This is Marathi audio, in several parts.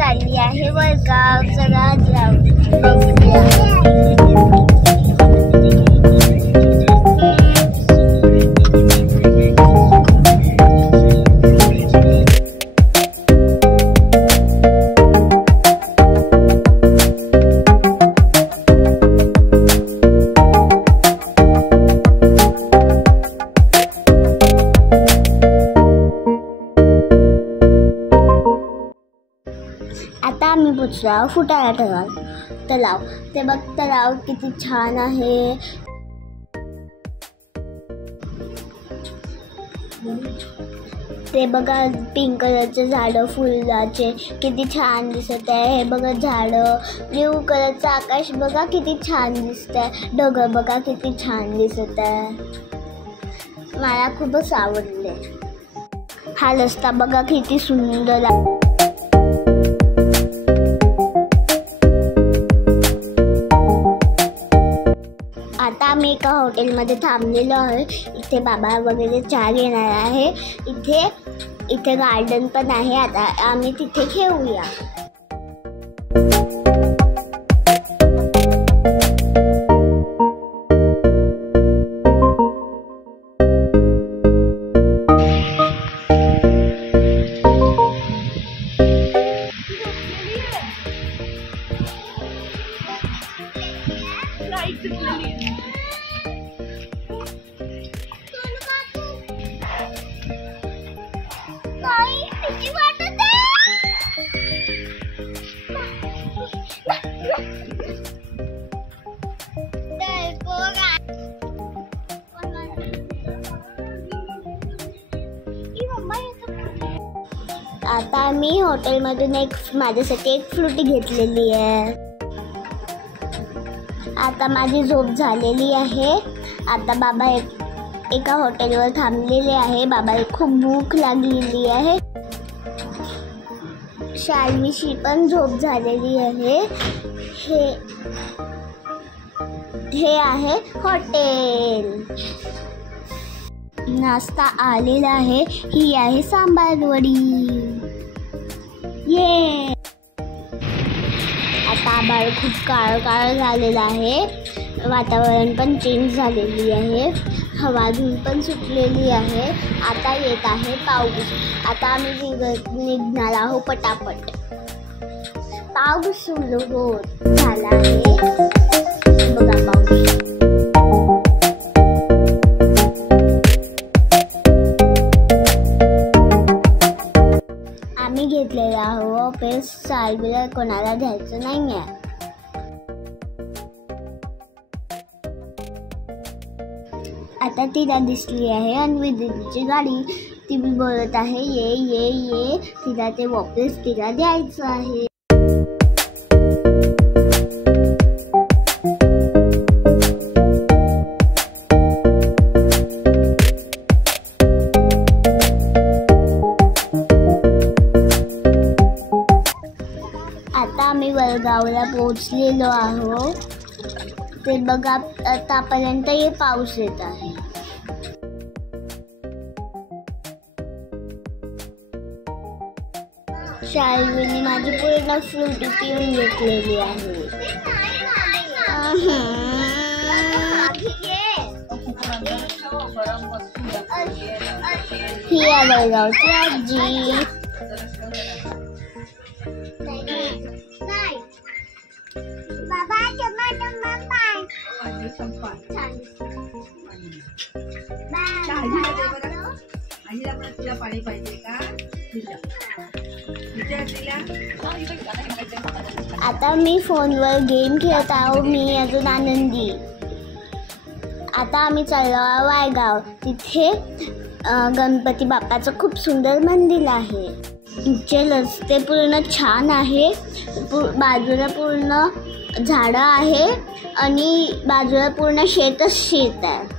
चालली आहे वडगाव. चला जाऊ. आता आम्ही पोचलो फुटाळा तलाव. ते बघ तलाव किती छान आहे. ते बघा पिंक कलरचे झाडं फुलाचे किती छान दिसत आहे. हे बघा झाडं. ब्ल्यू कलरचं आकाश बघा किती छान दिसत आहे. ढग बघा किती छान दिसत आहे. मला खूपच आवडले. हा रस्ता बघा किती सुंदर आहे. आता आम्ही एका हॉटेलमध्ये थांबलेलो आहे. इथे बाबा वगैरे चहा घेणार आहे. इथे गार्डन पण आहे. आता आम्ही तिथे खेळूया. आता मी हॉटेलमधून माझ्यासाठी एक फ्रुटी घेतलेली आहे. आता माझी झोप झालेली आहे. आता बाबा एका हॉटेलवर थांबलेले आहे. बाबाला खूप भूक लागलेली आहे. शाळवीची पण झोप झालेली आहे. हे आहे हॉटेल. नाश्ता आलेला आहे. ही आहे सांबार वडी. ये आता आभाळ खूप काळं झालेलं आहे. वातावरण पण चेंज झालेली आहे. हवा धूळ पण सुटलेली आहे. आता येत आहे पाऊस. आता आम्ही निघणार आहोत पटापट. पाऊस सुरू होत झाला आहे. बघा पाऊस. आम्ही घेतलेला आहोत. पेस्ट सायबीला कोणाला घ्यायचं नाही आहे. आता तिला दिसली आहे आणि दीदीची गाडी. ती बोलत आहे ये ये ये. तिला ते वापस तिला द्यायचं आहे. आता आम्ही वडगावला पोहोचलेलो आहोत. ते बघा आतापर्यंत हे पाऊस येत आहे. शाळवीने माझी पूर्ण फ्रुटी पिऊन घेतलेली आहे. ही आहे वडगावची आजी. पाणी पाहिजे का? आता मी फोनवर गेम खेळत आहो. मी अजून आनंदी. आता आम्ही चाललो वायगाव. तिथे गणपती बाप्पाचं खूप सुंदर मंदिर आहे. तिचे रस्ते पूर्ण छान आहे. बाजूला पूर्ण झाडं आहे आणि बाजूला पूर्ण शेतच शेत आहे.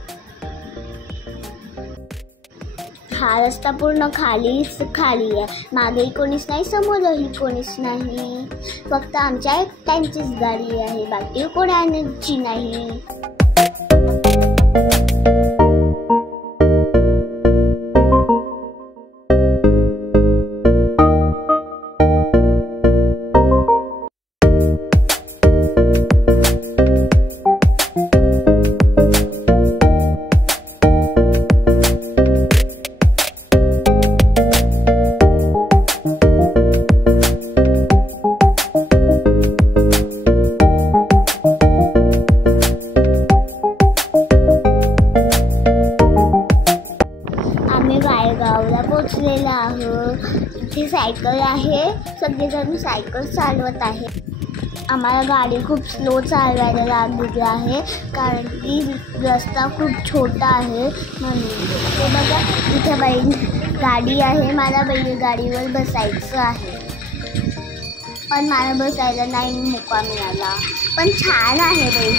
हा रस्ता पूर्ण खाली आहे. मागेही कोणीच नाही, समोरही कोणीच नाही. फक्त आमच्या एकट्यांचीच गाडी आहे. बाकी कोणाची नाही. इथे सायकल आहे, सगळेजण सायकल चालवत आहे. आम्हाला गाडी खूप स्लो चालवायला लागलेली आहे कारण की रस्ता खूप छोटा आहे म्हणून. ते बघा इथे बैल गाडी आहे, मला बैलगाडीवर बसायचं आहे पण मला बसायला नाही मोका मिळाला. पण छान आहे बैल.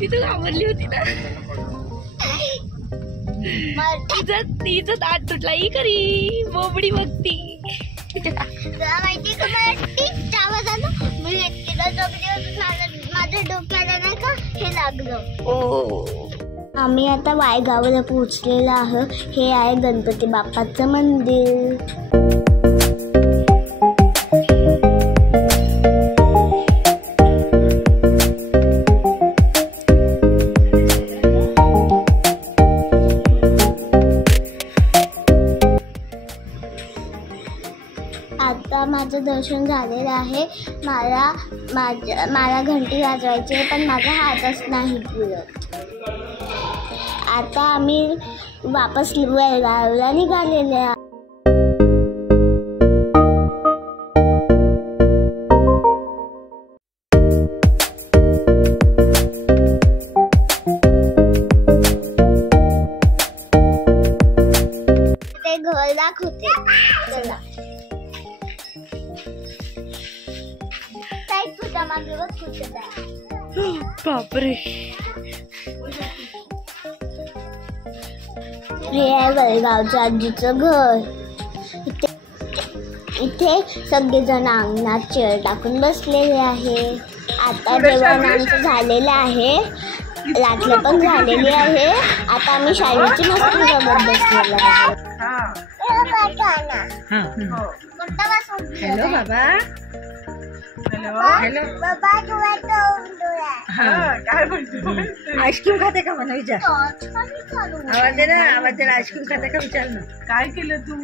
ती तर आवडली होती ना. तिचं ताट तुटलाही खरी बोबडी बघती. तुला माहिती का मला टीच आवाज आला, मी एकटीला झोपली होती, माझ्या डोक्याला नाही का हे लागलं. आम्ही आता वायगावला पोहोचलेलो आहोत. हे आहे गणपती बाप्पाचं मंदिर. आता माझं दर्शन झालेलं आहे. मला घंटी वाजवायची आहे पण माझा हातच नाही पुरत. आता आम्ही वापस वायगावला निघालेले आहे. ते घर दाखवते. चला बापरे. हे आहे वळगावच्या आजीचं घर. इथे सगळेजण अंगणात चेअर टाकून बसलेले आहे. आता जेवण आमचं झालेलं आहे, लाटलं पण झालेली आहे. आता आम्ही शाळेची मस्ती बघत बसलेलो आहे. हॅलो बाबा. हॅलो बाबा काय म्हणतो? आईस्क्रीम खाते का म्हणा विचार. आवाज दे ना, आवाज दे ना. आईस्क्रीम खाते का विचार ना. काय केलं तू?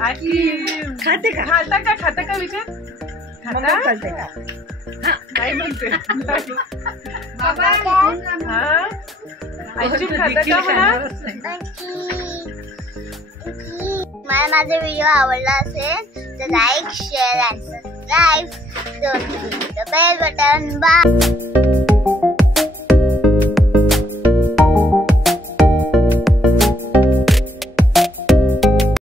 आईस्क्रीम खाते का? खाता का विचार. चालते का? काय म्हणते बाबा? आईस्क्रीम खाते का म्हणा. मला माझा व्हिडिओ आवडला असेल तर लाईक, शेअर आणि सबस्क्राईब. Bell button. बाय.